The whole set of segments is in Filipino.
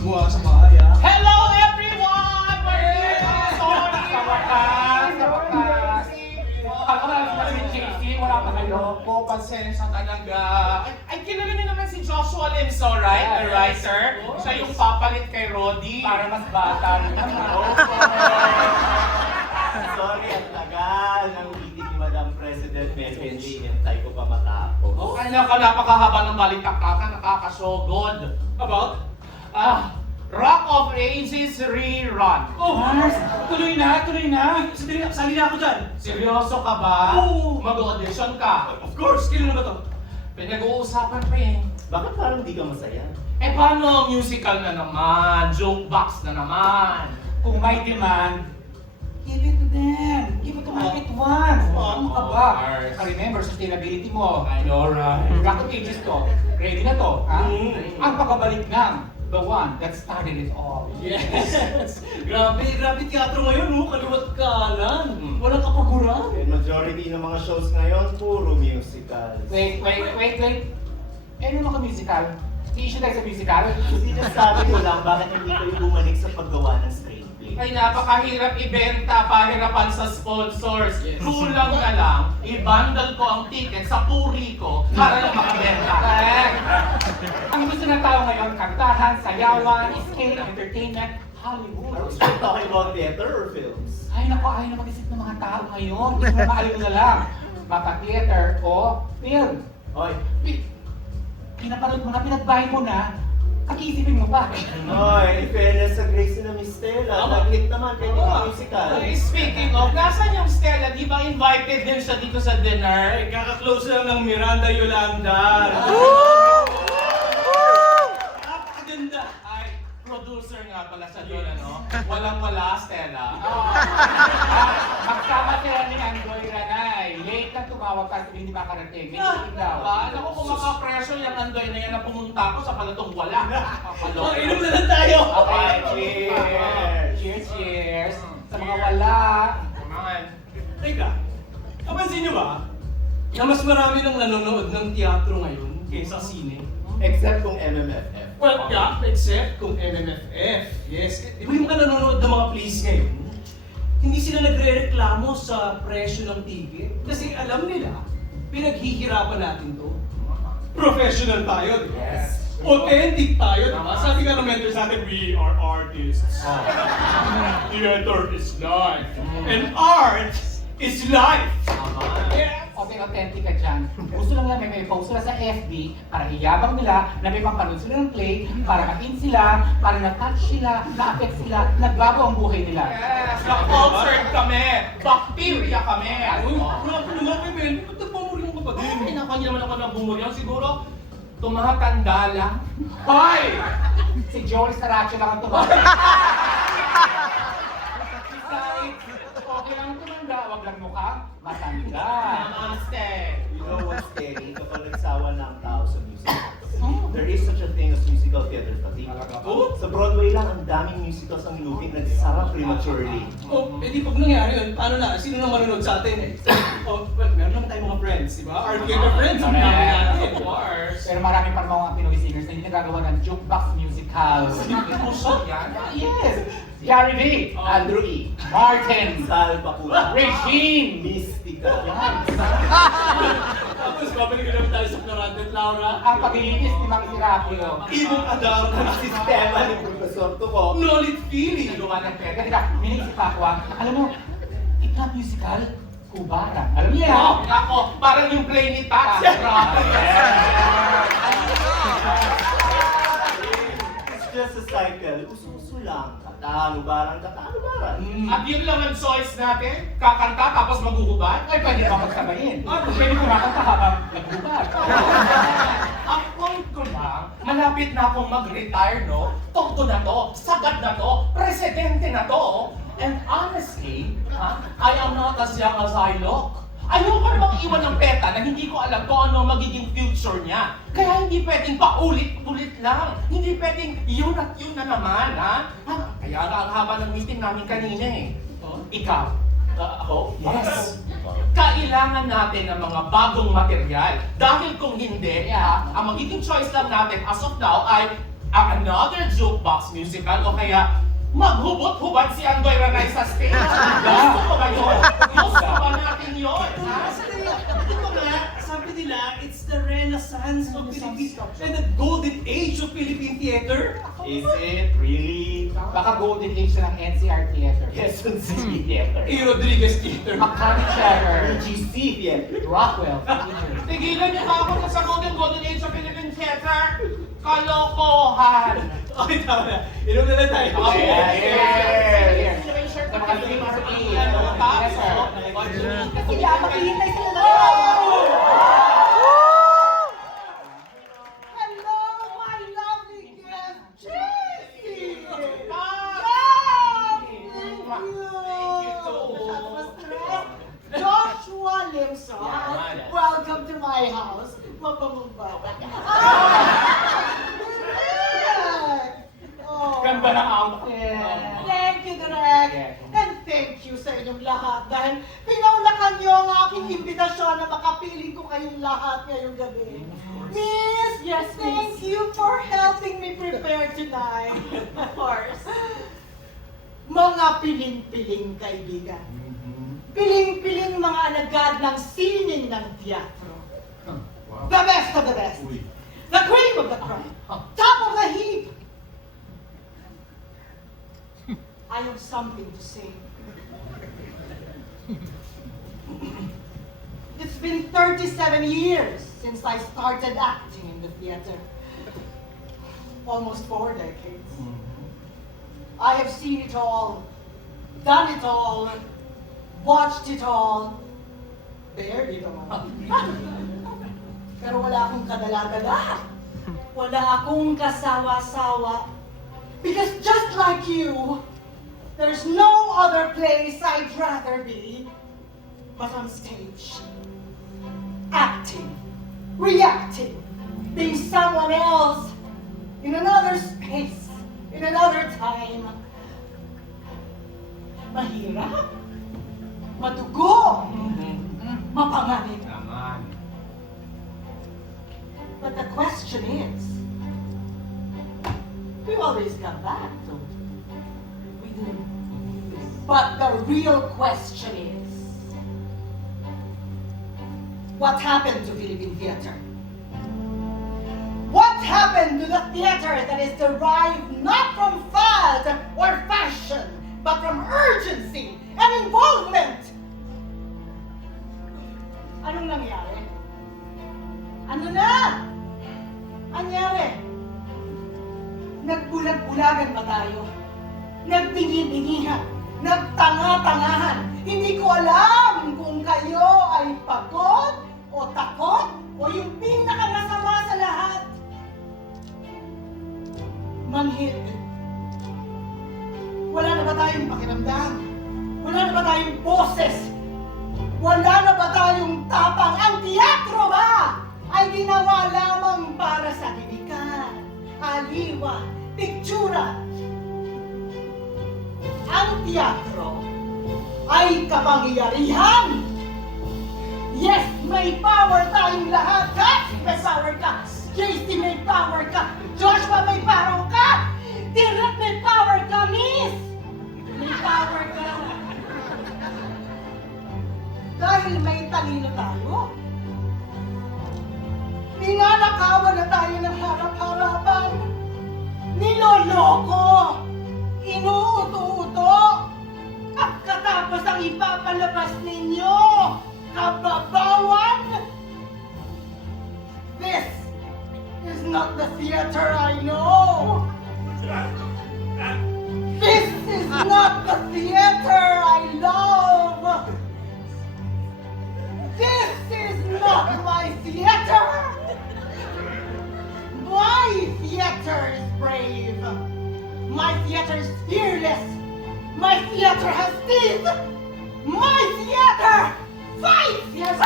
gumawa sa bahay, ah. Hello everyone! We're here! Sorry! Sa wakas. Ako na lang si JC, wala pa kayo. Po, pasensya talaga. Ay, kilala niyo naman si Joshua Limso, right? The writer. Siya yung papalit kay Roddy. Para mas bata rin naman. Sorry, ang tagal ng meeting ni Madam President Melvin Lee. Hintay ko pa matapos. Ay, napakahaba ng balitaktakan, nakakasogod. About? Rock of Ages rerun. Oh, Mars! Tuloy na! Sali na ako dyan. Seryoso ka ba? Oo. Mag-audition ka? Of course, kailan na ba to? Pinag-uusapan pa eh. Bakit parang di ka masaya? Eh paano musical na naman? Jukebox na naman? Kung may demand, give it to them. Give it to market once. Ano ka ba? Mars. Remember, sustainability mo. I know, right? Rock of Ages to. Ready na to. Ha? Mm. Ang pagkabalik ng the one that started it all. Yes! Grabe teatro ngayon, no? Kaliwat kanan. Walang kapaguran. And majority ng mga shows ngayon, puro musicals. Wait. Ano mga musical? I-issue tayo sa musical? Sinasabi ko lang bakit hindi kayo bumalik sa paggawa ng screenplay. Ay, napakahirap ibenta, pahirapan sa sponsors. Kulang na lang, i-bundle ko ang ticket sa puri ko para lang makabenta. Ang gusto ng tao ngayon, kantahan, sayawan, scale, entertainment, Hollywood. Are we still talking about theater or films? Ay naku, ayaw na mag-isip ng mga tao ngayon. Gusto mo maaliw na lang. Mapa-theater o film. Oy, Pinapanood mo na, pinagbahay mo na, pag-iisipin mo pa. in fairness sa Grace na Miss Stella, nag-hit naman kayo ng musical. Speaking of, nasan yung Stella? Di ba invited din siya dito sa dinner? Ay, kaka-close lang ng Miranda Yolanda. Napakaganda. Ay, producer nga pala siya doon, ano? Walang-wala, Stella. Magsama sila ni Andoy Ranay. Late na tumawag kasi hindi makarating. May meeting daw. Ano ko kung makapresyo yung Andoy na yan na pumunta ako sa palatong wala. Oh, inom na lang tayo. Okay, Cheers! Cheers! Sa mga wala. Naman. Teka, napansin niyo ba na mas marami nang nanonood ng teatro ngayon kaysa sine? Except kung MMFF. Well, yeah, except kung MMFF. Yes. Di ba yung nanonood ng mga plays ngayon, hindi sila nagre-reklamo sa presyo ng ticket kasi alam nila, pinaghihirapan natin to. Professional tayo, di ba? Yes. Authentic tayo, di ba? Sabi nga ng mentors natin, we are artists. Theater is life. And art is life. Yeah. Okay, authentic ka dyan. Gusto lang namin may post sila sa FB para iyabang nila na may mapanood sila ng play, para ma-in sila, para na-touch sila, na-affect sila, nagbago ang buhay nila. Yes, na-cultured kami. Bacteria kami. Uy, grabe naman kay Ben. Ba't nagmamuriong ka pa din? Ay, naku, hindi naman ako nabumulyan. Siguro, tumatanda lang. Hoy! Si Joel Saracho lang ang tumawag. Okay lang tumanda, wag lang mukha, matanda. Namaste. You know what's scary? Kapag nagsawa na ang tao sa musicals. There is such a thing as musical theater fatigue. Oh? Sa Broadway lang, ang daming musicals ang lupin nagsara prematurely. Oh, edi pag nangyari yun, paano na? Sino nang manonood sa atin? Oh, well, meron naman tayong mga friends, di ba? Our theater friends, ang dami natin. Of course. Pero marami pa mga Pinoy singers na hindi nagagawa ng jukebox musical. Puso yan. Yes! Gary V, Andrew E. Martin, Sal Pakula. Regine, Mystica. Tapos, babalik na naman tayo sa Clarante at Laura. ang paglilinis ni Mang Serapio. Ibong Adar, Ang sistema ni Professor Tuko. Nolit Feeling. Nagawa ng pera. Kasi minisip ako, alam mo, it's not musical, kubaran. Alam niyo yan? Ako, parang yung play ni Tax. Grabe. It's just a cycle. Uso-uso lang. Katalubaran. At yun lang ang choice natin. Kakanta tapos maghuhubad. Ay, pwede ba magsabayin? Pwede kumakanta habang naghubad. Ang point ko lang, malapit na akong mag-retire, no? Tungko na to, sagad na to, presidente na to. And honestly, I am not as young as I look. Ayoko namang iwan ng peta na hindi ko alam kung ano magiging future niya. Kaya hindi pwedeng paulit-ulit lang. Hindi pwedeng yun at yun na naman, ha? Kaya nga ang haba ng meeting namin kanina eh. Ikaw, ako? Yes. Kailangan natin ng mga bagong material. Dahil kung hindi, ang magiging choice lang natin as of now ay another jukebox musical o kaya maghubot-hubad si Andoy Ranay sa stage. Gusto ko ba yun? Gusto ba natin yun? Sabi nila, it's the renaissance of Philippine and the golden age of Philippine theater. Is it really? Baka golden age na ng NCR Theater. Quezon City Theater. A. Rodriguez Theater. Makati Checker. GC Theater. Rockwell. Tigilan niyo ako na sa golden age of Philippine Theater. Kalokohan! Okay, tama na. Inom na lang tayo. Okay. Yes. Sa mga dreams dreams, Yes, sir. Sila, maghihintay sila doon! Hello, my lovely guest, Jessie! Thank you. Thank you! too. Joshua Limson, Yeah. welcome to my house. Mapamumbawa ka. Oh. Ganda ng outfit. Thank you, Direk. Yes. And thank you sa inyong lahat dahil pinaulakan niyo ang aking imbitasyon na makapiling ko kayong lahat ngayong gabi. Miss, yes, thank you for helping me prepare tonight. Of course. Mga piling-piling kaibigan. Piling-piling mga alagad ng sining ng teatro. The best of the best. The cream of the crop. Top of the heap. I have something to say. It's been 37 years since I started acting in the theater. Almost 4 decades. I have seen it all, done it all, watched it all, bared it all. Pero wala akong kadala-dala. Wala akong kasawa-sawa. Because just like you, there's no other place I'd rather be but on stage. Acting, reacting, being someone else in another space, in another time. Mahirap, madugo, mapanganib. Naman. But the question is, we always come back, don't we? We do. But the real question is, what happened to Philippine theater? What happened to the theater that is derived not from fad or fashion, but from urgency and involvement? Anong nangyari? Ano na? Anyari? Nagbulag-bulagan ba tayo? Nagtingi-tingihan? Nagtanga-tangahan? Hindi ko alam kung kayo ay pagod o takot o yung pinakamasama sa lahat. Manhid. Wala na ba tayong pakiramdam? Wala na ba tayong boses? Wala na ba tayong tapang? Ang teatro ba ay ginawa lamang para sa titikan, aliwan, piktura? Ang teatro ay kapangyarihan. Yes, may power tayong lahat. Kat, may power ka. JC, may power ka. Joshua, may power ka. Direk, may power ka. Miss, may power ka. Dahil may talino tayo. Ninanakawan na tayo ng harap-harapan. Niloloko. Inuuto-uto. At katapos ang ipapalabas ninyo, kababawan. This is not the theater I know. This is not the theater I love. This is not my theater. My theater is brave. My theater is fearless. My theater has teeth. My theater fights. Yes,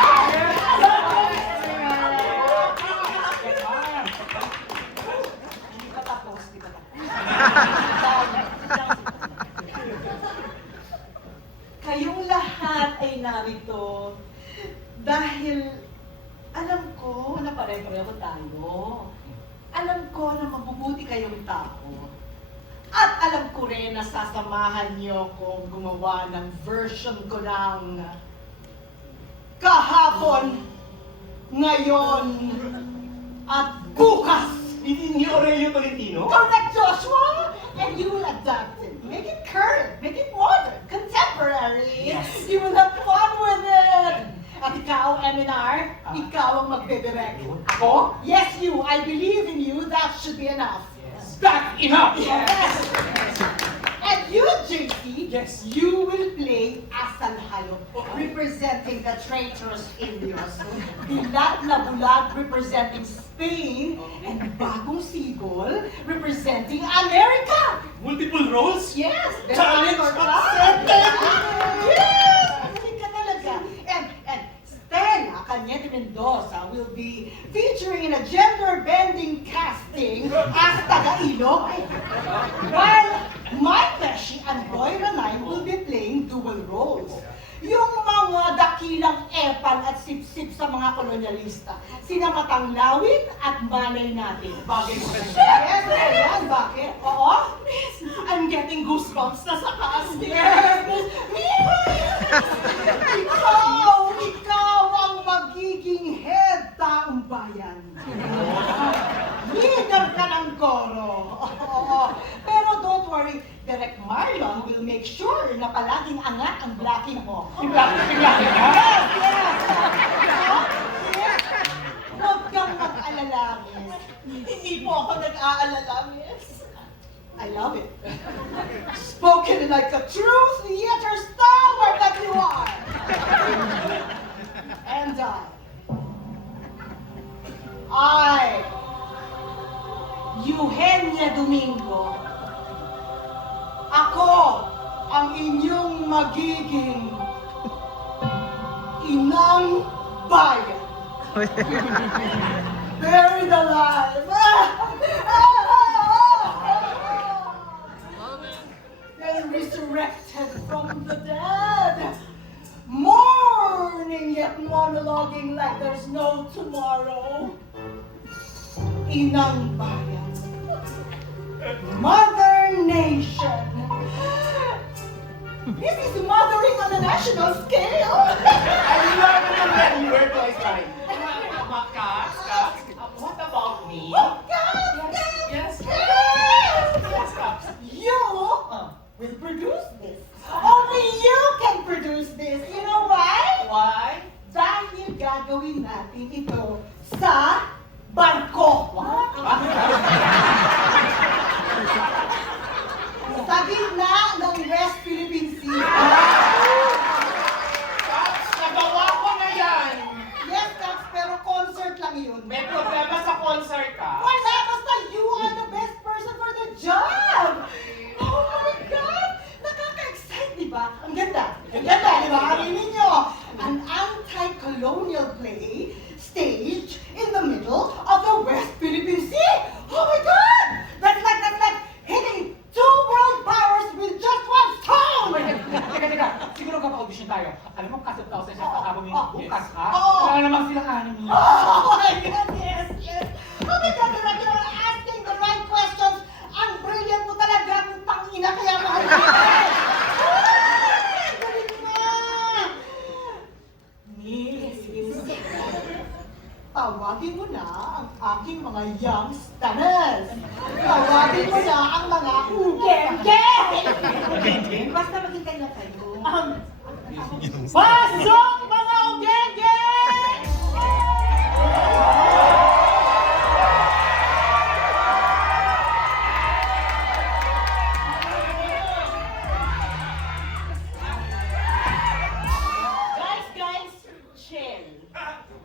Hindi pa tapos, hindi pa tapos. Kayong lahat ay narito dahil alam ko na pare-pareho tayo. Alam ko na mabubuti kayong alam ko rin na sasamahan niyo kung gumawa ng version ko ng kahapon, ngayon, at bukas. Ni Aurelio Tolentino? Correct, Joshua! And you will adapt it. Make it current, make it modern, contemporary. Yes. You will have fun with it. At ikaw, Eminar, ikaw ang magdidirect. Ako? Yes, you. I believe in you. That should be enough. That's enough! Yes. And you, JC, Yes. you will play Asal Hayop, representing the traitorous Indios. Dilat na Bulag, representing Spain, and Bagong Sigol, representing America. Multiple roles? Yes. Challenge accepted! Yes! Hindi ka talaga. And Stella Cañete Mendoza will be featuring in a gender-bending casting as Taga-Ilog. While Mike Pesci and Boy Ranay will be playing dual roles. Yung mga dakilang epal at sip-sip sa mga kolonyalista. Sina Matanglawin at Malay natin. Bagay mo kasi. Yes, ayan, bakit? Oo? Miss, I'm getting goosebumps na sa casting. Yes, Miss! Ikaw ang magiging head taong bayan. Leader ka ng koro. Oo. Pero don't worry, Direk Marlon will make sure na palaging angat ang blocking mo. Tinglakin na! Yes, yes! Yes. Huwag kang mag-alala, Miss. Hindi po ako nag-aalala, Miss. I love it. Spoken like a true theater star that you are. And I, Eugenia Domingo, ako ang inyong magiging inang bayan. Buried alive. Then resurrected from the dead. Mourning yet monologuing like there's no tomorrow. Inang bayan. Mother Nation. This is mothering on a national scale. I love it already. Where do I start? Caps? What about me? Yes. Caps. You will produce this. Only you can produce this. You know why? Why? Dahil gagawin natin ito sa barko. Sa gitna ng West Philippine Sea. Caps, nagawa ko na yan. Yes, Caps, pero concert lang yun. May problema sa concert ka? Wala, basta you are the best person for the job! Oh my God! Nakaka-excite, di ba? Ang ganda. Ang ganda, di ba? Aminin nyo. An anti-colonial play staged in the middle of the West Philippine Sea. Oh my God! That's like hitting two world powers with just one stone! Teka. Siguro kapag-audition tayo. Alam mo, kasap tao sa isang kakabang yung bukas, ha? Oo. Wala naman silang anime. Oh my God, yes, yes! Oh my God, Direk, you're asking the right questions! Ang brilliant mo talaga, ang tangina, kaya mahal ka! Galing na! Miss, tawagin mo na ang aking mga young stunners! Tawagin mo na ang mga ugenge! Basta maghintay lang kayo. Pasok mga ugenge! Guys, chill.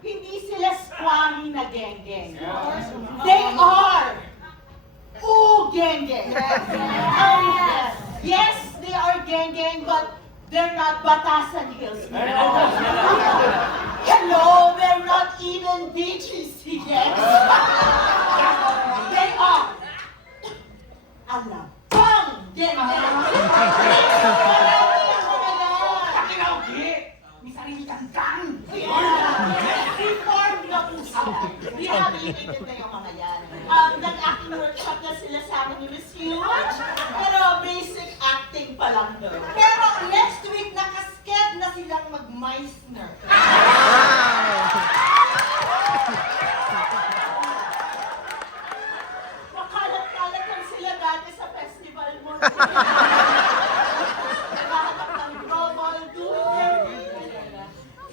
Hindi sila squammy na geng-geng. They are ugenge. Yes, they are geng-geng, but they're not Batasan Hills. Hello, they're not even DGC yet. They are Alabang geng-geng. Kinaugi! May sarili kang gang! Reform na po sila. Rehabilitated na yung mga yan. Nag-acting workshop na sila sa amin ni Miss Huge. Pero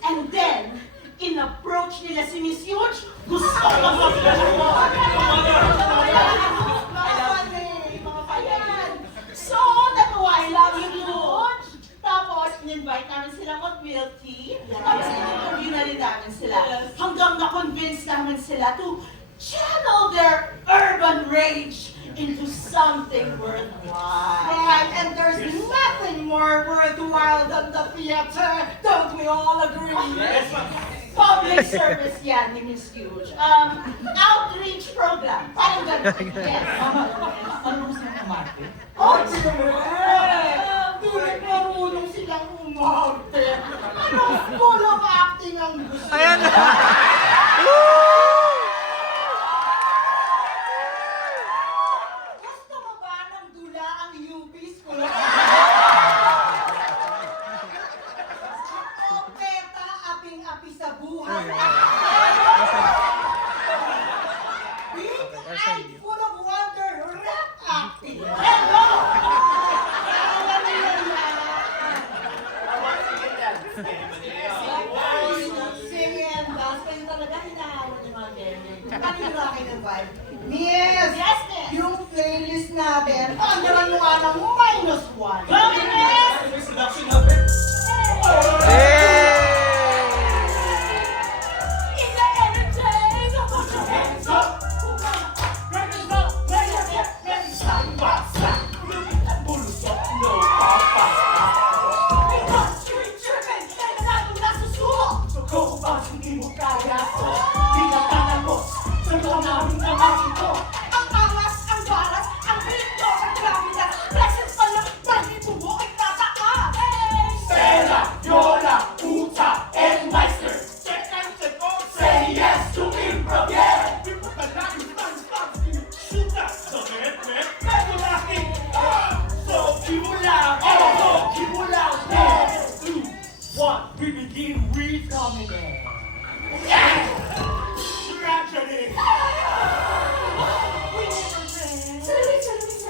And then, in-approach nila si Miss Huge. Gusto ko So, natuwa lang yung Huge. Tapos, in-invite namin sila mag-milk tea. Tapos, in-interview na rin namin sila. Hanggang na-convince namin sila to channel their urban rage into something worthwhile. Right, and there's nothing more worthwhile than the theater. Don't we all agree? Yes, Public service yan ni Miss Huge. Outreach program. Parang ganun. Yes. Ano gusto mo umarte? Oh, Dulit marunong silang umarte. Full of acting ang gusto. Ayan na! Gusto mo ba ng dula ang UP School? O peta, aping-api sa buhay? Big-eyed, full of wonder, rap acting. Hello! Sige, and dance. Kasi talaga hinahawan yung mga gaming. Kanina kayo ng vibe. Miss! Yes, miss! Yung playlist natin, tanggalan mo nga ng -1. Come, miss! Introduction natin. Is there anything? Put your hands up! Ready, go! Ready, get ready! Because street tripping, kailangan mo nasusuko! Kung bakit hindi mo kaya ko, di ka tanagos, sa mga namin naman ito. Ang angas, ang baras, ang ritmo, ang gravitas, present pa lang, dahil bumo ay tataas! Pera, Yola, Uta, and Meister. Check and check on, say yes to improv, yeah. People that like you, stop, shoot that, so man, that's what I think. So keep it loud, so keep it loud, yeah. 2, 1, we begin with comedy. Yeah! Tragedy! We never win.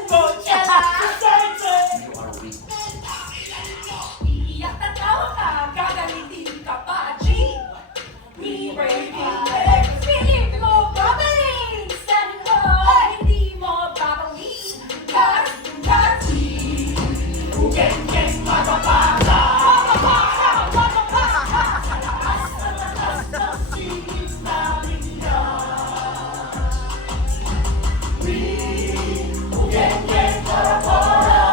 Coachella! Society! Iyak na tawa ka, gagalitin ka pa, G! Me breaking legs, pilit mo bubbling, standing up, hindi mo babawin. Cut, cut, Gang, mababasa! mababasa, mababasa. Singit namin yan. Gang, para-para.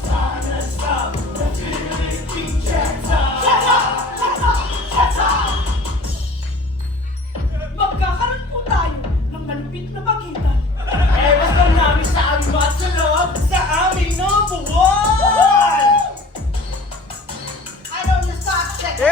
Sana stop the Philippine Jetta. Shut up! Shut up! Shut up! Magkakaroon po tayo ng malupit na pagitan. Eh, basta namin sa aming at sa loob, sa aming number 1! I don't just stop second.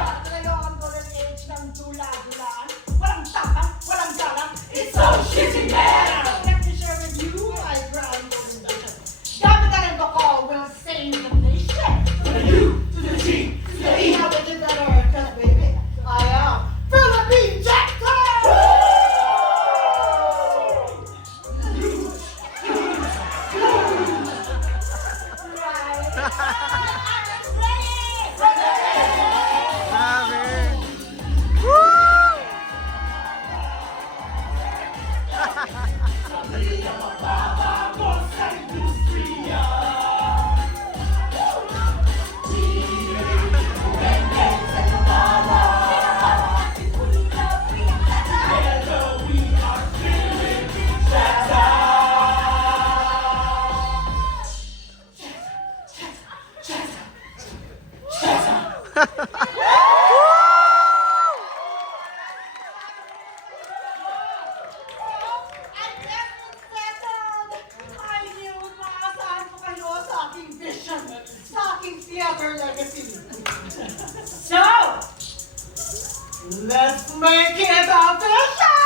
Talaga ang golden age ng dula-dulaan. Walang tapang, walang galang. It's so shitty, man! Let me share with you my grand golden vision. Capital and Bacall will save the nation. To the U, to the G, to the E. How they did that or just baby. I am Philippine Jackson! Right. Grabe! Woo! Bago sa industriya. Together we are Philippine Jetta. I guess it's settled. I knew maasahan ko kayo sa aking vision, sa aking theater legacy. So, let's make it official!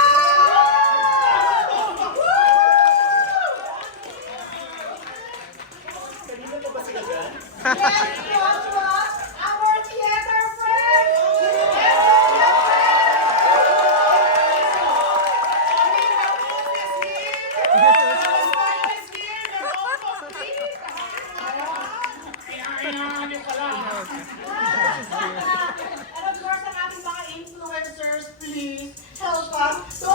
Kanina pa ba sila dyan? Yes, Joshua, our theater friend! to